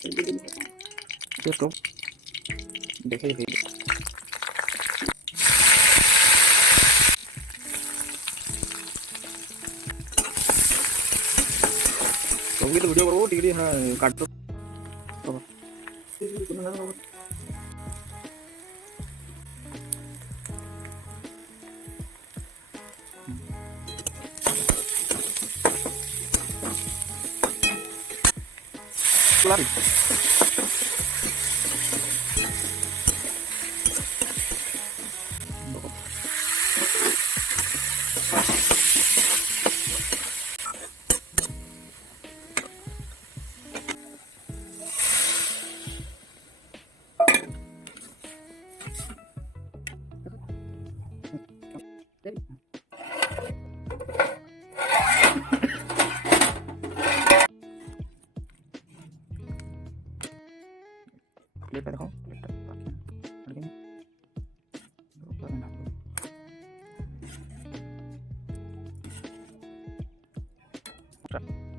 দেখো দেখে দেখে तो भी तो वीडियो करो डिग्री हाँ काट दो lari प्लेट देखो प्लेट बाकी